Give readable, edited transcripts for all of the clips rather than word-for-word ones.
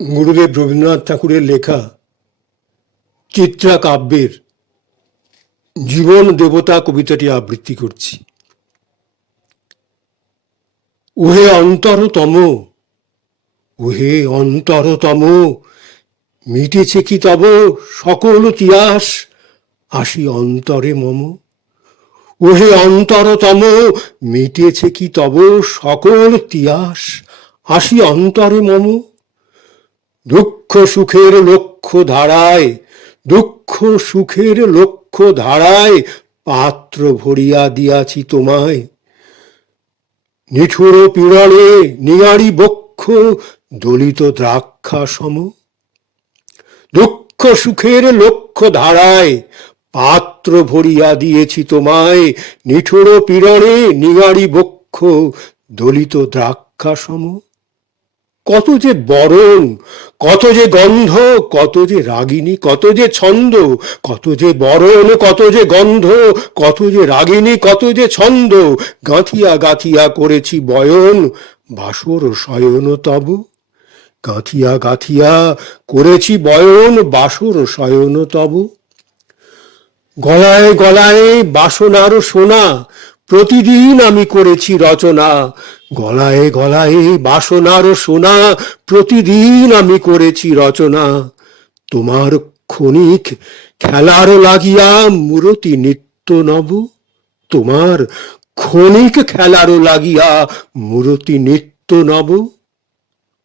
গুরুদেব রবীন্দ্রনাথ ঠাকুরের লেখা চিত্রা কাব্যের জীবন দেবতা কবিতাটি আবৃত্তি করছি। ওহে অন্তরতম, ওহে অন্তরতম, মিটেছে কি তব সকল তিয়াস, আসি অন্তরে মম। ওহে অন্তরতম, মিটেছে কি তব সকল তিয়াস, আসি অন্তরে মম। দুঃখ সুখের লক্ষ্য ধারায়, দুঃখ সুখের লক্ষ্য ধারায় পাত্র ভরিয়া দিয়াছি তোমায়। নিঠুর পীড়নে নিয়ারি বক্ষ দলিত দ্রাক্ষা সম। দুঃখ সুখের লক্ষ্য ধারায় পাত্র ভরিয়া দিয়েছি তোমায়, নিঠুর পীড়নে নিয়ারি বক্ষ দলিত দ্রাক্ষা সম। কত যে বরণ, কত যে গন্ধ, কত যে রাগিনী, কত যে ছন্দ, কত যে বরণ, কত যে গন্ধ, কত যে রাগিনী, কত যে ছন্দ, গাঁথিয়া গাঁথিয়া করেছি বয়ন বাসর শয়ন তব। গাঁথিয়া গাঁথিয়া করেছি বয়ন বাসর শয়ন তব। গলায় গলায় বাসনার সোনা প্রতিদিন আমি করেছি রচনা। গলায় গলায় বাসনার সোনা প্রতিদিন আমি করেছি রচনা। তোমার ক্ষণিক খেলার লাগিয়া মূরতি নিত্য নব। তোমার ক্ষণিক খেলার লাগিয়া মূরতি নিত্য নব।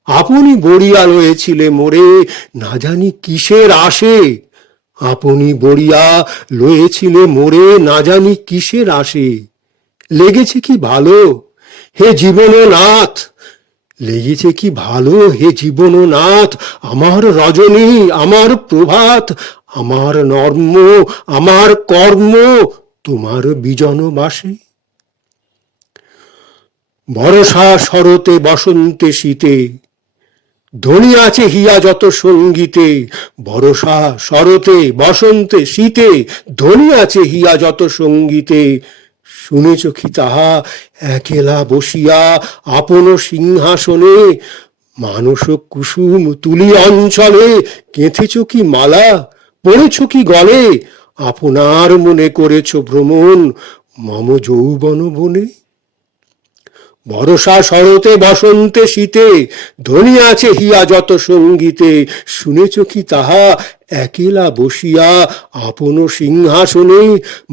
আপনি বড়িয়া লয়েছিলে মোরে না জানি কিসের আসে। আপনি বড়িয়া লয়েছিলে মোরে না জানি কিসের আসে। লেগেছে কি ভালো হে জীবননাথ, লেগেছে কি ভালো হে জীবননাথ, আমার রজনী, আমার প্রভাত, আমার নর্ম, আমার কর্ম তোমার বিজন বাসে। বর্ষা শরতে বসন্তে শীতে ধ্বনি আছে হিয়া যত সঙ্গীতে। বর্ষা শরতে বসন্তে শীতে ধ্বনি আছে হিয়া যত সঙ্গীতে। শুনেছ কি তাহা একেলা বসিয়া আপন সিংহাসনে। মানস কুসুম তুলি অঞ্চলে গেঁথেছ কি মালা, পড়েছ কি গলে, আপনার মনে করেছ ভ্রমণ মম যৌবন বনে। বর্ষা শরতে বসন্তে শীতে ধ্বনি আছে হিয়া যত সঙ্গীতে। শুনেছ কি তাহা একেলা বসিয়া আপন সিংহাসনে।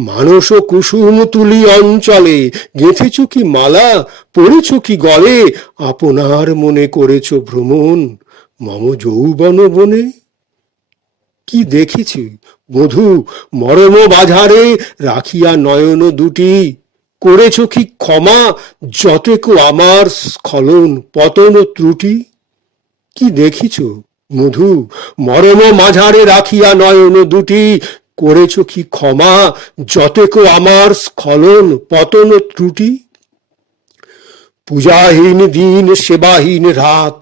মানস কুসুম তুলি অঞ্চলে গেঁথেছ কি মালা, পড়েছ কি গলে, আপনার মনে করেছ ভ্রমণ মম যৌবন বনে। কি দেখেছি বধূ মরম বাজারে রাখিয়া নয়ন দুটি। করেছ কি ক্ষমা যতেক আমার স্খলন পতন ত্রুটি। কি দেখিছ মধু মরম মাঝারে রাখিয়া নয়ন দুটি। করেছ কি ক্ষমা যতেক আমার স্খলন পতন ত্রুটি। পূজাহীন দিন সেবাহীন রাত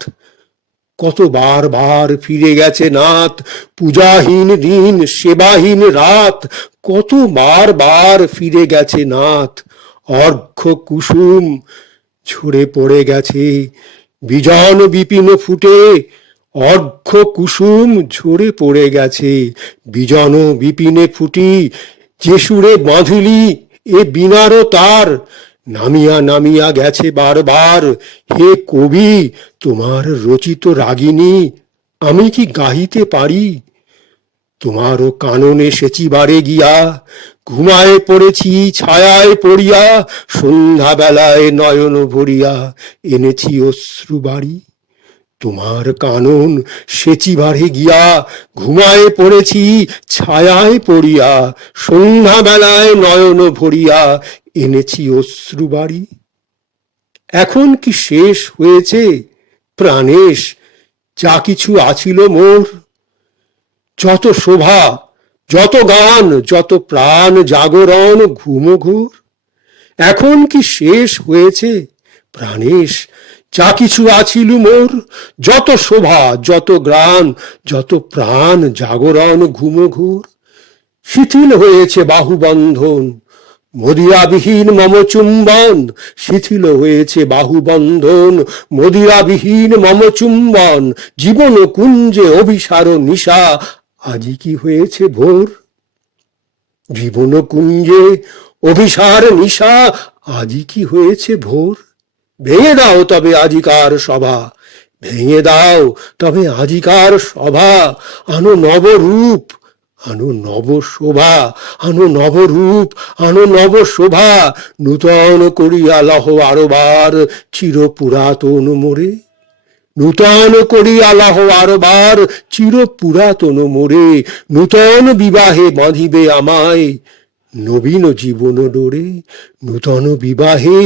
কত বার বার ফিরে গেছে নাথ। পূজাহীন দিন সেবাহীন রাত কত বার বার ফিরে গেছে নাথ। অর্ঘ্য কুসুম ঝরে পড়ে গেছে বিজন বিপিন ফুটে। অর্ঘ্য কুসুম ঝরে পড়ে গেছে বিজন বিপিনে ফুটি। যে সুরে বাঁধিলি এ বিনার তার, নামিয়া নামিয়া গেছে বারবার। হে কবি তোমার রচিত রাগিনী আমি কি গাহিতে পারি। তোমারও কাননে সেচিবারে গিয়া ঘুমায় পড়েছি ছায়ায় পড়িয়া। সন্ধ্যা বেলায় নয়ন ভরিয়া এনেছি অশ্রু বাড়ি। তোমার কানন সেচিবারে গিয়া ঘুমায় পড়েছি ছায়ায় পড়িয়া। সন্ধ্যা বেলায় নয়ন ভরিয়া এনেছি অশ্রু বাড়ি। এখন কি শেষ হয়েছে প্রাণেশ যা কিছু আছিল মোর। যত শোভা, যত গান, যত প্রাণ জাগরণ ঘুমঘোর। এখন কি শেষ হয়েছে প্রাণেশ যা কিছু আছিল মোর। যত শোভা, যত গান, যত প্রাণ জাগরণ ঘুমঘোর। শিথিল হয়েছে বাহুবন্ধন, মদিরাবিহীন মম চুম্বন, শিথিল হয়েছে বাহুবন্ধন। মদিরাবিহীন মম চুম্বন, জীবন কুঞ্জে অভিসার নিশা, আজি কি হয়েছে ভোর। জীবন কুঞ্জে অভিসার নিশা, আজি কি হয়েছে ভোর। ভেঙে দাও তবে আজিকার সভা, ভেঙে দাও তবে আজিকার সভা। আনো নবরূপ, আনো নব শোভা, আনো নবরূপ, আনো নব শোভা। নূতন করিয়া লহ আরবার চির পুরাতন মোরে। নূতন করিয়া লহ আরবার চির পুরাতন মোরে। নূতন বিবাহে বাঁধিবে আমায় নবীন জীবন ডোরে। নূতন বিবাহে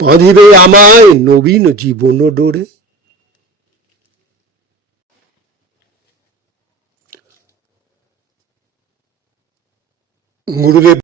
বাঁধিবে আমায় নবীন জীবন ডোরে। গুরুদেব